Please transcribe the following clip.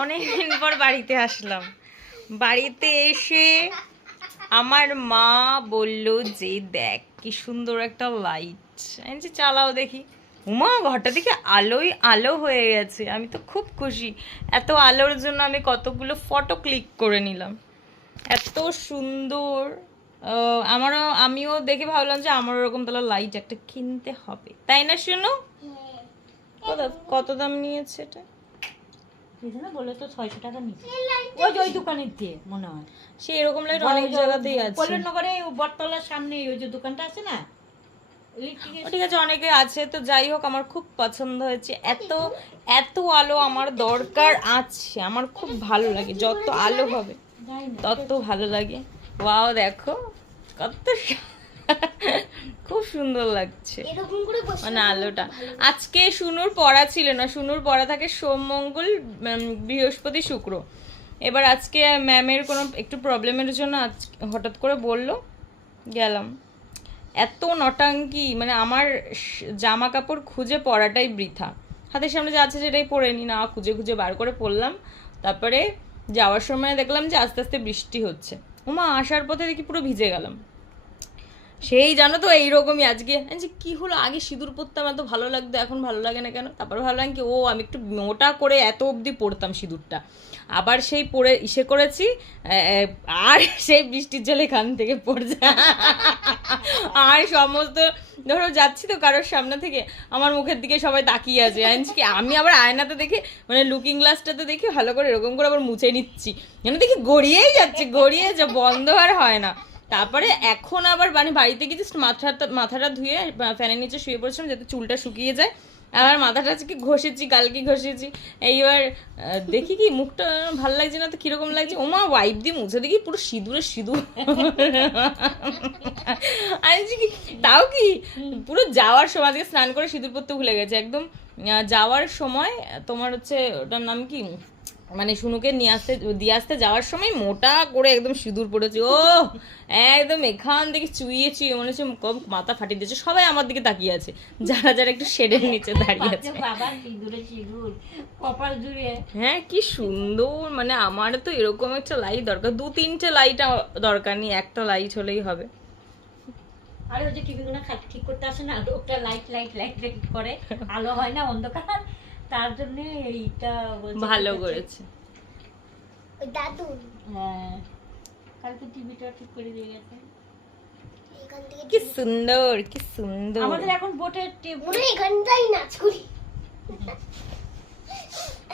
অনেকদিন পর বাড়িতে আসলাম। বাড়িতে এসে আমার মা বলল যে দেখ কি সুন্দর একটা লাইট, আমি যে চালাও দেখি, উমা ঘরটা দিকে আলোই আলো হয়ে গেছে। আমি তো খুব খুশি। এত আলোর জন্য আমি কতগুলো ফটো ক্লিক করে নিলাম। এত সুন্দর। আমিও দেখে ভাবলাম যে আমার ওরকম তাহলে লাইট একটা কিনতে হবে, তাই না? শুনো, কত দাম নিয়েছে এটা? বলে তো 600 টাকা নিচ্ছে ওই দোকানের দিয়ে মনে হয়। সে এরকম লাইট অনেক জায়গাতেই আছে। কল্যাণনগরে বটতলার সামনে ওই যে দোকানটা আছে না, ঠিক আছে, অনেকে আছে। তো যাই হোক, আমার খুব পছন্দ হয়েছে। এত এত আলো আমার দরকার আছে, আমার খুব ভালো লাগে। যত আলো হবে তত ভালো লাগে। ওয়াও, দেখো কত খুব সুন্দর লাগছে মানে আলোটা। আজকে শুনুর পড়া ছিল না, শুনুর পড়া থাকে সোম মঙ্গল বৃহস্পতি শুক্র। এবার আজকে ম্যামের কোনো একটু প্রবলেমের জন্য হঠাৎ করে বললো, গেলাম। এত নটাঙ্কি, মানে আমার জামা কাপড় খুঁজে পরাটাই বৃথা। হাতের সামনে যা আছে সেটাই পরে নি, না খুঁজে খুঁজে বার করে পরলাম। তারপরে যাওয়ার সময় দেখলাম যে আস্তে আস্তে বৃষ্টি হচ্ছে। ওমা, আসার পথে দেখি পুরো ভিজে গেলাম। সেই জানো তো এইরকমই আজকে যে কি হলো, আগে সিঁদুর পরতাম এত ভালো লাগতো, এখন ভালো লাগে না কেন? তারপর ভাবলাম কি, আমি একটু মোটা করে এত অবধি পরতাম সিঁদুরটা, আবার সেই পরে ইসে করেছি, আর সেই বৃষ্টির জল এখান থেকে পড়ছে। আর সমস্ত ধরো যাচ্ছি তো কারোর সামনে থেকে, আমার মুখের দিকে সবাই তাকিয়ে আছে। কি আমি আবার আয়নাতে দেখে, মানে লুকিং গ্লাসটাতে দেখি ভালো করে এরকম করে আবার মুছে নিচ্ছি, যেন দেখি গড়িয়েই যাচ্ছে, গড়িয়ে যা বন্ধ আর হয় না। তারপরে এখন আবার মানে বাড়িতে গিয়ে জাস্ট মাথাটা ধুয়ে ফ্যানের নিচে শুয়ে পড়েছিলাম যাতে চুলটা শুকিয়ে যায়। আবার মাথাটা আজকে ঘষেছি, কালকে ঘষেছি। এইবার দেখি কি মুখটা ভালো লাগছে না, তো কিরকম লাগছে। ওমা, ওয়াইপ দিয়ে মুছে দেখি পুরো সিঁদুরে সিঁদুর। তাও কি পুরো যাওয়ার সময় থেকে স্নান করে সিঁদুর পরতে ভুলে গেছে একদম। যাওয়ার সময় তোমার হচ্ছে ওটার নাম কি, মানে শুনুকে দিয়ে আসতে যাওয়ার সময় মোটা করে একদম সিঁদুর পড়েছে। ও একদম এখান থেকে চুইয়ে চুইয়ে মনে হচ্ছে মাথা ফাটিয়ে দিয়েছে। সবাই আমার দিকে তাকিয়ে আছে, যারা যারা একটু শেডের নিচে দাঁড়িয়ে আছে। হ্যাঁ, কি সুন্দর। মানে আমার তো এরকম একটা লাইট দরকার, 2-3টে লাইট দরকার নেই, একটা লাইট হলেই হবে। আরে ওই যে টিভিগুলো ঠিক করতে আসে না, ওটা লাইট লাইট লাইট লাইট করে, আলো হয় না, অন্ধকার, তার জন্য এইটা ভালো করেছে ওই দাদু। হ্যাঁ, কালকে টিভিটা ঠিক করে দিয়ে গেছে। কি সুন্দর, কি সুন্দর। আমাদের এখন বোটের এখানটাই নাচ করি।